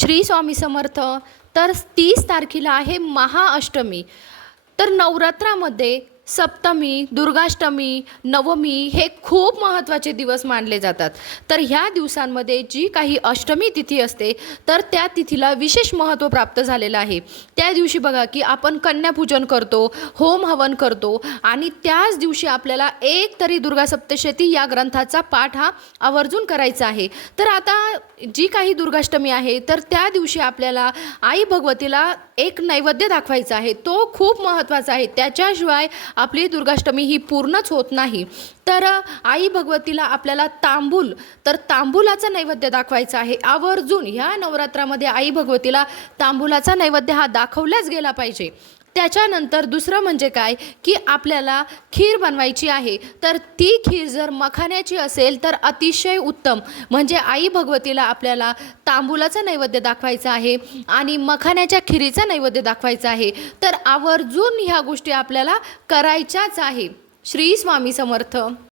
श्री स्वामी समर्थ. तर तीस तारखेला आहे महाअष्टमी. तर नवरात्रामध्ये सप्तमी दुर्गाष्टमी नवमी हे खूप महत्त्वाचे दिवस मानले जातात. तर ह्या दिवसांमध्ये जी काही अष्टमी तिथी असते तर त्या तिथीला विशेष महत्त्व प्राप्त झालेलं आहे. त्या दिवशी बघा की आपण कन्यापूजन करतो होम हवन करतो आणि त्याच दिवशी आपल्याला एक तरी दुर्गा सप्तशती या ग्रंथाचा पाठ हा आवर्जून करायचा आहे. तर आता जी काही दुर्गाष्टमी आहे तर त्या दिवशी आपल्याला आई भगवतीला एक नैवेद्य दाखवायचा आहे. तो खूप महत्त्वाचा आहे. त्याच्याशिवाय आपली दुर्गाष्टमी ही पूर्णच होत नाही. तर आई भगवतीला आपल्याला तांबूल तर तांबुलाचा नैवेद्य दाखवायचा आहे. आवर्जून ह्या नवरात्रामध्ये आई भगवतीला तांबूलाचा नैवेद्य हा दाखवलाच गेला पाहिजे. त्याच्यानंतर दुसरं म्हणजे काय? की आपल्याला खीर बनवायची आहे. तर ती खीर जर मखाण्याची असेल तर अतिशय उत्तम. म्हणजे आई भगवतीला आपल्याला तांबुलाचा नैवेद्य दाखवायचा आहे आणि मखाण्याच्या खिरीचा नैवेद्य दाखवायचा आहे. तर आवर्जून ह्या गोष्टी आपल्याला करायच्याच आहे. श्री स्वामी समर्थ.